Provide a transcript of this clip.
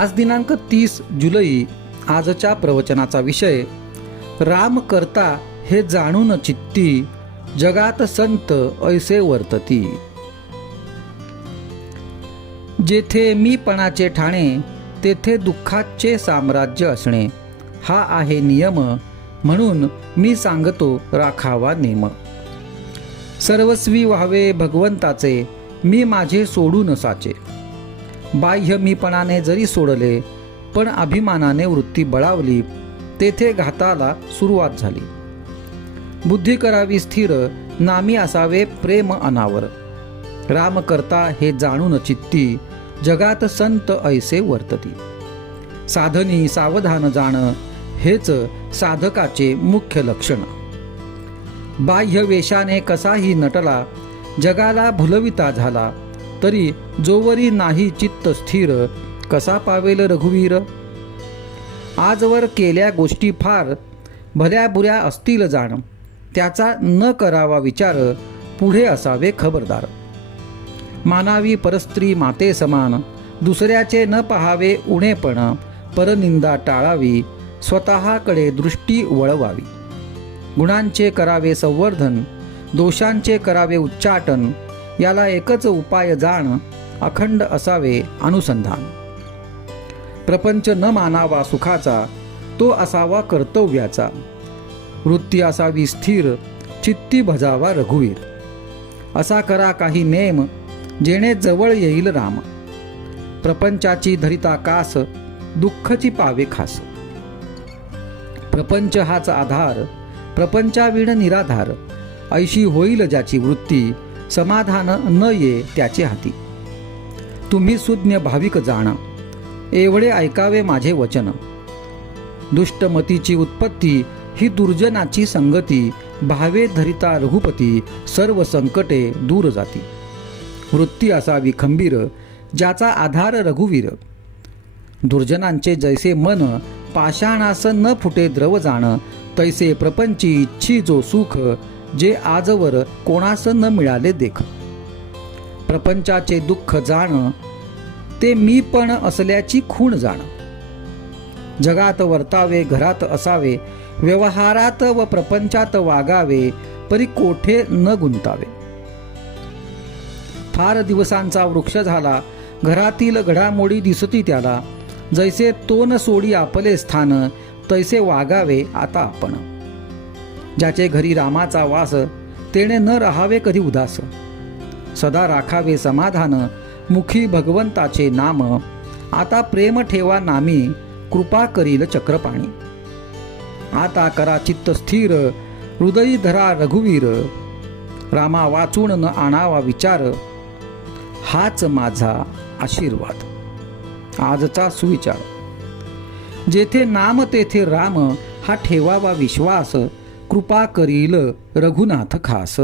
आज दिनांक 30 जुलै. आजच्या प्रवचनाचा विषय राम करता हे जाणून चित्ती, जगात संत ऐसे वर्तती. जेथे मीपणाचे ठाणे तेथे दुःखाचे साम्राज्य असणे, हा आहे नियम. म्हणून मी सांगतो राखावा नेम. सर्वस्वी व्हावे भगवंताचे, मी माझे सोडून साचे. बाह्य मीपणाने जरी सोडले, पण अभिमानाने वृत्ती बळावली, तेथे घाताला सुरुवात झाली. बुद्धी करावी स्थिर, नामी असावे प्रेम अनावर. राम करता हे जाणून चित्ती, जगात संत ऐसे वर्तती. साधनी सावधान जाण, हेच साधकाचे मुख्य लक्षण. बाह्य वेशाने कसाही नटला, जगाला भुलविता झाला, तरी जोवरी नाही चित्त स्थिर, कसा पावेल रघुवीर. आजवर केल्या गोष्टी फार भल्या बुऱ्या असतील जाण, त्याचा न करावा विचार, पुढे असावे खबरदार. मानावी परस्त्री माते समान, दुसऱ्याचे न पहावे उणेपण. परनिंदा टाळावी, स्वतःकडे दृष्टी वळवावी. गुणांचे करावे संवर्धन, दोषांचे करावे उच्चाटन. याला एकच उपाय जाण, अखंड असावे अनुसंधान. प्रपंच न मानावा सुखाचा, तो असावा कर्तव्याचा. वृत्ती असावी स्थिर, चित्ती भजावा रघुवीर. असा करा काही नेम, जेणे जवळ येईल राम. प्रपंचाची धरिता कास, दुःखची पावे खास. प्रपंच हाच आधार, प्रपंचाविण निराधार. ऐशी होईल ज्याची वृत्ती, समाधान न ये त्याचे हाती. तुम्ही सुज्ञ भाविक जाणा, एवढे ऐकावे माझे वचन. दुष्टमतीची उत्पत्ती ही दुर्जनाची संगती. भावे धरिता रघुपती, सर्व संकटे दूर जाती. वृत्ती असावी खंबीर, ज्याचा आधार रघुवीर. दुर्जनांचे जैसे मन, पाषाणास न फुटे द्रव जाण. तैसे प्रपंची इच्छी जो सुख, जे आजवर कोणास न मिळाले देख. प्रपंचाचे दुःख जाण, ते मी पण असल्याची खूण जाण. जगात वर्तावे घरात असावे, व्यवहारात व प्रपंचात वागावे, परी कोठे न गुंतावे. फार दिवसांचा वृक्ष झाला, घरातील घडामोडी दिसती त्याला. जैसे तोन सोडी आपले स्थान, तैसे वागावे आता आपण. ज्याचे घरी रामाचा वास, तेणे न राहावे कधी उदास. सदा राखावे समाधान, मुखी भगवंताचे नाम. आता प्रेम ठेवा नामी, कृपा करील चक्रपाणी. आता करा चित्त स्थिर, हृदयी धरा रघुवीर. रामा वाचून न आणावा विचार, हाच माझा आशीर्वाद. आजचा सुविचार. जेथे नाम तेथे राम, हा ठेवावा विश्वास. कृपा करील रघुनाथ खास.